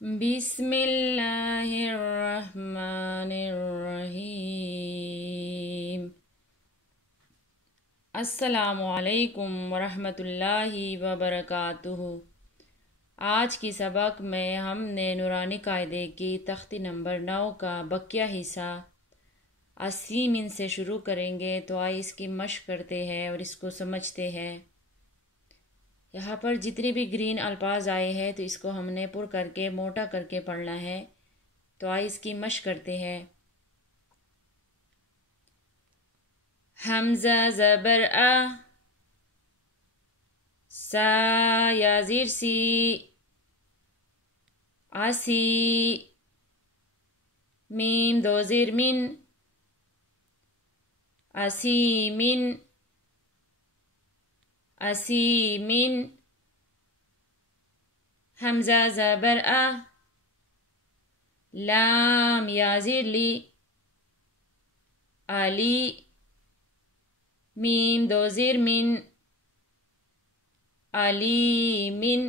بسم اللہ الرحمن الرحیم۔ السلام علیکم ورحمۃ اللہ وبرکاتہ۔ آج کی سبق میں ہم نے نورانی قاعدے کی تختی نمبر 9 کا بقیہ حصہ 80 من سے شروع کریں گے، تو آئے اس کی مشق کرتے ہیں اور اس کو سمجھتے ہیں۔ یہاں پر جتنے بھی گرین الفاظ آئے ہیں تو اس کو ہم نے پر کر کے موٹا کر کے پڑھنا ہے، تو آئے اس کی مشق کرتے ہیں۔ حمزہ زبر آ، سا یا زیر سی، آسی، میم دو زیر من، اسی من، اسی من، حمزہ زبر آ، لام یا زیر لی، علی، میم دو زیر من، علی من،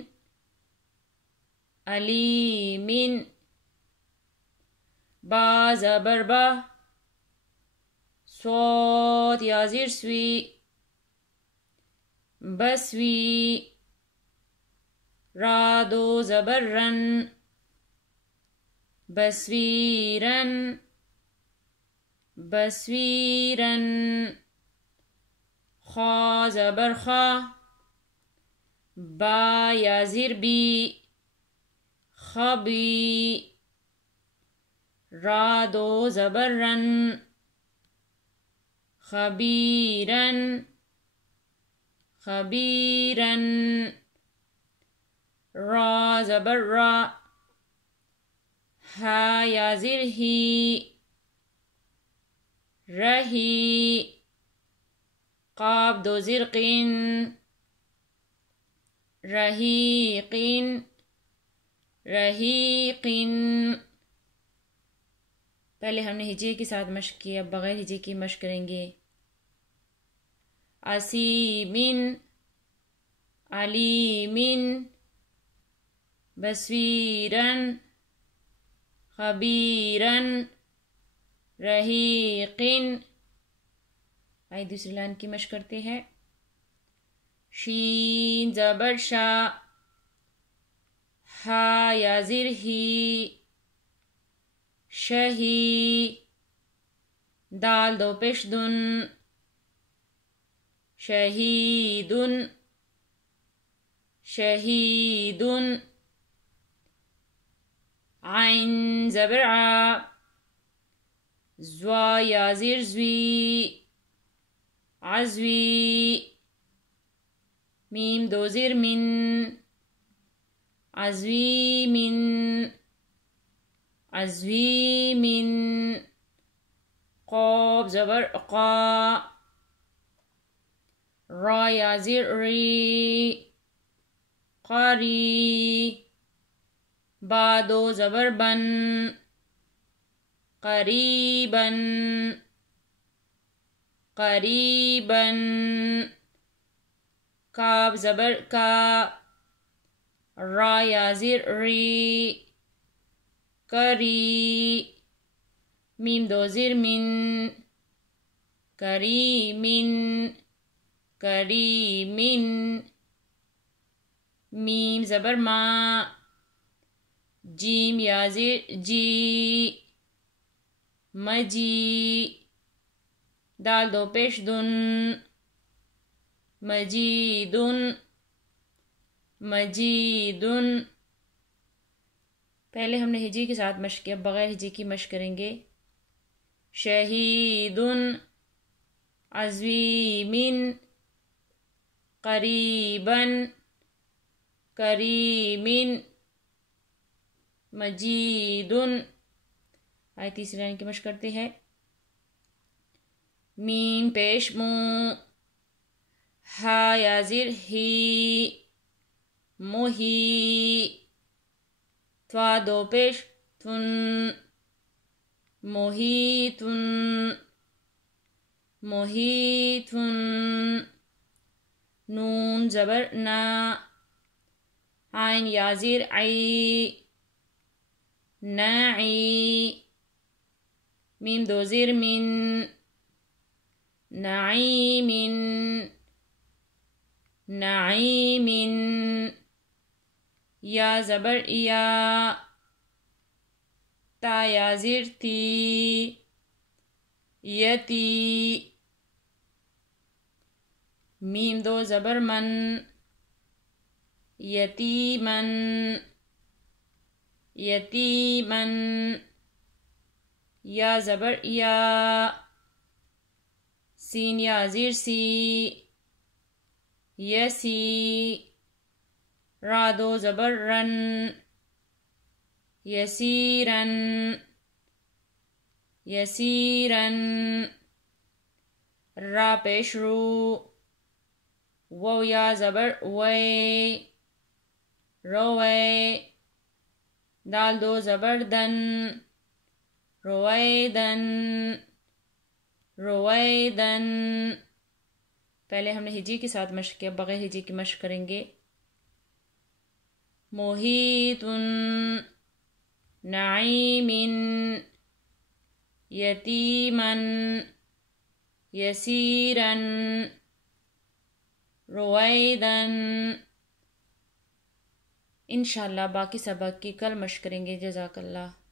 علی من، با زبر با، صوت یا زیر سوی، بسوی، را دو زبر رن، بسویرن، بسویرن، خا زبر خا، با یا زیر بی، خبی، را دو زبر رن، خبیرن، خبیرن، را زبر را، ہا یا زیر ہی، رہی، قاف دو زیر قین، رہیقین، رہیقین۔ پہلے ہم نے ہجے کے ساتھ مشق کی، اب بغیر ہجے کی مشق کریں گے۔ اسیمن، علیمن، بصیرن، خبیرن، رحیقن۔ آئے دوسری لائن کی مشق کرتے ہیں۔ شین زبر شا، ہا یا زیر ہی، شہی، دال دو پیش دن، شہیدن، شہیدن، عین زبر ع، زوا یا زیر زوی، عزوی، میم دو زیر من، عزوی من، عزوی من، قاف زبر قا، را یا زیر ری، قاری، با دو زبر بن، قریباً، قریباً، کاف زبر کا، را یا زیر ری، کری، میم دو زیر من، کریمن، کریمن، میم زبر ما، جیم یا زیر جی، مجی، دال دو پیش دن، مجیدن، مجیدن۔ پہلے ہم نے ہجے کے ساتھ مشق کیا، بغیر ہجے کی مشق کریں گے۔ شہیدن، عظیمن، قریباً، کریمن، مجیدن۔ آئے تیسری لائن کی مشق کرتے ہیں۔ میم پیش مو، ہا یا زیر ہی، موہی، توا دو پیش تن، موہیتن، موہیتن، نون زبر نا، عین یا زیر عی، نعی، میم دو زیر من، نعیم، نعیم، یا زبر یا، تا یا زیر تی، یتی، میم دو زبر من، یتیمن، یتیمن، یا زبر یا، سین یا زیر سی، یسی، را دو زبر رن، یسیرن، یسیرن، را پیش رو، وو یا زبر وے، روے، دال دو زبر دن، رویدن، رویدن۔ پہلے ہم نے ہجی کے ساتھ مشق کیا، بغیر ہجی کی مشق کریں گے۔ محیط، نعیم، یتیمن، یسیرن، رویدن۔ انشاءاللہ باقی سبق کی کل مشق کریں گے۔ جزاک اللہ۔